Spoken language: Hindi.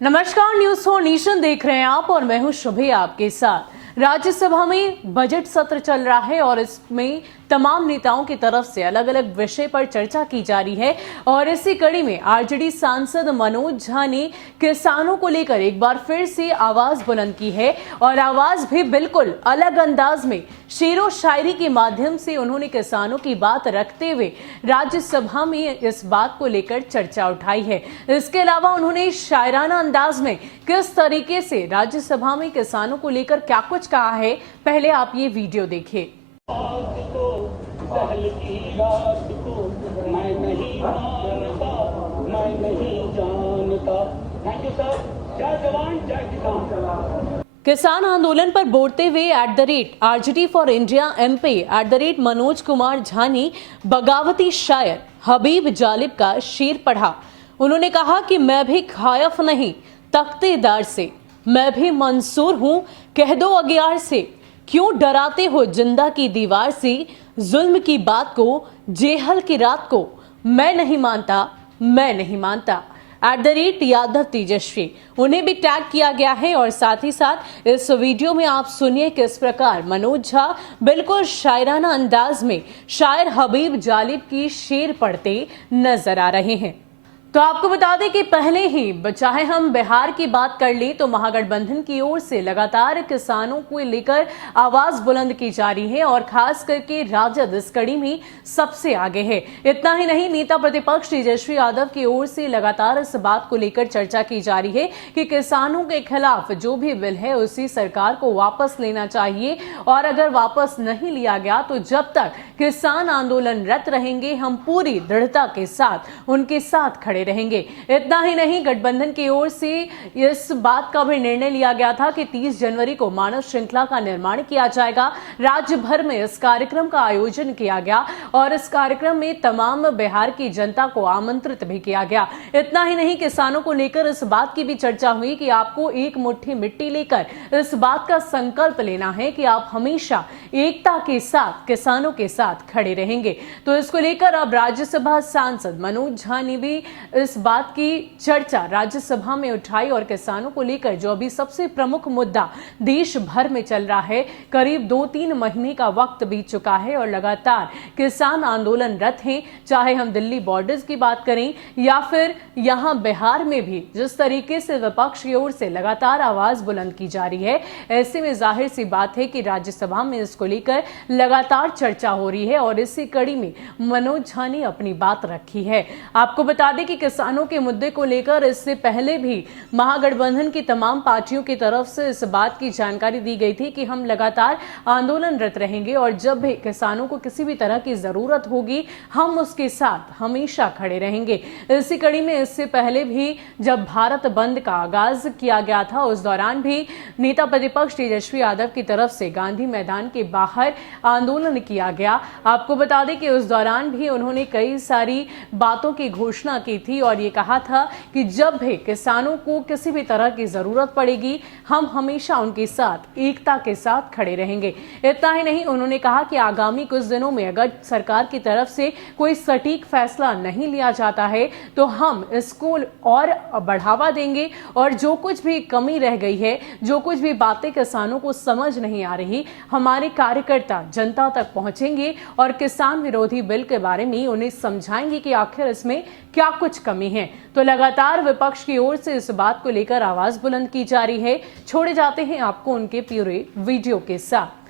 नमस्कार, न्यूज फॉर नेशन देख रहे हैं आप और मैं हूं शुभी आपके साथ। राज्यसभा में बजट सत्र चल रहा है और इसमें तमाम नेताओं की तरफ से अलग अलग विषय पर चर्चा की जा रही है और इसी कड़ी में आरजेडी सांसद मनोज झा ने किसानों को लेकर एक बार फिर से आवाज बुलंद की है और आवाज भी बिल्कुल अलग अंदाज में शेरो शायरी के माध्यम से उन्होंने किसानों की बात रखते हुए राज्यसभा में इस बात को लेकर चर्चा उठाई है। इसके अलावा उन्होंने शायराना अंदाज में किस तरीके से राज्यसभा में किसानों को लेकर क्या कुछ कहा है, पहले आप ये वीडियो देखिए। पहल की रात को मैं नहीं मानता, मैं नहीं जानता। Thank you sir. जय जवान जय किसान। किसान आंदोलन पर बोलते हुए @RGD for India MP Manoj Kumar Jha ने बगावती शायर हबीब जालिब का शेर पढ़ा। उन्होंने कहा कि मैं भी खायफ नहीं तख्तेदार से, मैं भी मंसूर हूं कह दो अगियार से, क्यों डराते हो जिंदा की दीवार से, जुल्म की बात को जेहल की रात को, मैं नहीं मानता, मैं नहीं मानता। @यादव तेजस्वी उन्हें भी टैग किया गया है और साथ ही साथ इस वीडियो में आप सुनिए किस प्रकार मनोज झा बिल्कुल शायराना अंदाज में शायर हबीब जालिब की शेर पढ़ते नजर आ रहे हैं। तो आपको बता दें कि पहले ही चाहे हम बिहार की बात कर लें तो महागठबंधन की ओर से लगातार किसानों को लेकर आवाज बुलंद की जा रही है और खास करके राजद इस कड़ी में सबसे आगे है। इतना ही नहीं, नेता प्रतिपक्ष तेजस्वी यादव की ओर से लगातार इस बात को लेकर चर्चा की जा रही है कि किसानों के खिलाफ जो भी बिल है उसी सरकार को वापस लेना चाहिए और अगर वापस नहीं लिया गया तो जब तक किसान आंदोलनरत रहेंगे हम पूरी दृढ़ता के साथ उनके साथ खड़े रहेंगे। इतना ही नहीं, गठबंधन की ओर से इस बात का भी निर्णय लिया गया था कि 30 जनवरी को मानव श्रृंखला का निर्माण किया जाएगा। राज्य भर में इस कार्यक्रम का आयोजन किया गया और इस कार्यक्रम में तमाम बिहार की जनता को आमंत्रित भी किया गया। इतना ही नहीं, किसानों को लेकर इस बात की भी चर्चा हुई कि आपको एक मुट्ठी मिट्टी लेकर इस बात का संकल्प लेना है कि आप हमेशा एकता के साथ किसानों के साथ खड़े रहेंगे। तो इसको लेकर अब राज्यसभा सांसद मनोज झा ने भी इस बात की चर्चा राज्यसभा में उठाई और किसानों को लेकर जो अभी सबसे प्रमुख मुद्दा देश भर में चल रहा है, करीब 2-3 महीने का वक्त बीत चुका है और लगातार किसान आंदोलनरत हैं। चाहे हम दिल्ली बॉर्डर्स की बात करें या फिर यहां बिहार में भी जिस तरीके से विपक्ष की ओर से लगातार आवाज बुलंद की जा रही है, ऐसे में जाहिर सी बात है कि राज्यसभा में इसको लेकर लगातार चर्चा हो रही है और इसी कड़ी में मनोज झा ने अपनी बात रखी है। आपको बता दें कि किसानों के मुद्दे को लेकर इससे पहले भी महागठबंधन की तमाम पार्टियों की तरफ से इस बात की जानकारी दी गई थी कि हम लगातार आंदोलनरत रहेंगे और जब भी किसानों को किसी भी तरह की जरूरत होगी हम उसके साथ हमेशा खड़े रहेंगे। इसी कड़ी में इससे पहले भी जब भारत बंद का आगाज किया गया था उस दौरान भी नेता प्रतिपक्ष तेजस्वी यादव की तरफ से गांधी मैदान के बाहर आंदोलन किया गया। आपको बता दें कि उस दौरान भी उन्होंने कई सारी बातों की घोषणा की थी और ये कहा था कि जब भी किसानों को किसी भी तरह की जरूरत पड़ेगी हम हमेशा उनके साथ एकता के साथ खड़े रहेंगे। इतना ही नहीं, उन्होंने कहा कि आगामी कुछ दिनों में अगर सरकार की तरफ से कोई सटीक फैसला नहीं लिया जाता है तो हम इसको और बढ़ावा देंगे और जो कुछ भी कमी रह गई है, जो कुछ भी बातें किसानों को समझ नहीं आ रही, हमारे कार्यकर्ता जनता तक पहुंचेंगे और किसान विरोधी बिल के बारे में उन्हें समझाएंगे कि आखिर इसमें क्या कुछ कमी है। तो लगातार विपक्ष की ओर से इस बात को लेकर आवाज बुलंद की जा रही है। छोड़े जाते हैं आपको उनके पूरे वीडियो के साथ।